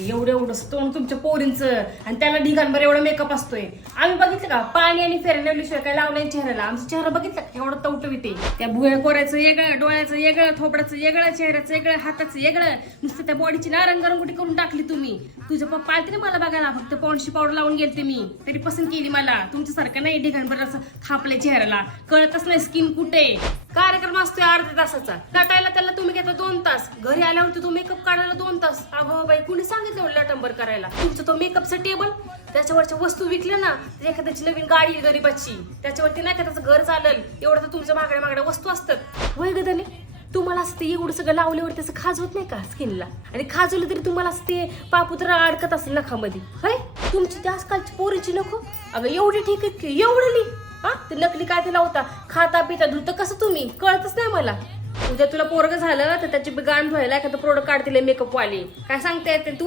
एवढं एवढं तोंड तुमच्या पोरींचं आणि त्याला ढिगांभर एवढा मेकअप असतोय. आम्ही बघितलं का पाणी आणि फेअर अँड लवली शिवाय काय लावलंय चेहऱ्याला. आमचा चेहरा बघितला का एवढं टवटवीते. त्या भुया कोऱ्याचं वेगळं, डोळ्याचं वेगळं, थोपडाचं वेगळं, चेहऱ्याचं वेगळं, हाताचं वेगळं, नुसतं त्या बॉडीची रंगरंगोटी करून टाकली तुम्ही. तुझं पप्पा आलते ना मला बघायला, फक्त पॉन्डशी पावडर लावून गेलते मी, तरी पसंत केली मला. तुमच्यासारखं नाही ढिगांभर असं थापलंय चेहऱ्याला, कळतच नाही स्किन कुठे. कार्यक्रम असतोय अर्ध्या तासाचा, नटायला त्याला तुम्ही घेता 2 तास, घरी आल्यावरती तो मेकअप काढायला 2 तास. अगो बाई, कुणी सांगितलं एवढं लटंबर करायला? तुमचं तो मेकअपचं टेबल, त्याच्यावरच्या वस्तू विकल्या ना, एखाद्याची नवीन गाडी आहे गरीबाची, त्याच्यावरती नाही का त्याचं घर चालेल एवढं तर तुमच्या मागड्या मागड्या वस्तू असतात. होय गदाने, तुम्हाला असं ते एवढं सगळं लावल्यावर त्याचं खाजवत नाही का स्किनला? आणि खाजवलं तरी तुम्हाला असं ते पापुत्र अडकत असेल नखामध्ये. होय, तुमची त्या आजकालची पोरीची नको अगं एवढी ठीक आहेत की एवढं हा ते नकली काय ते लावता, खाता पिता धुतं कसं तुम्ही, कळतच नाही मला. उद्या तुला पोरग झालं तर त्याची गाण धुवायला एखादं प्रोडक्ट काढतील मेकअप वाले, काय सांगता येते.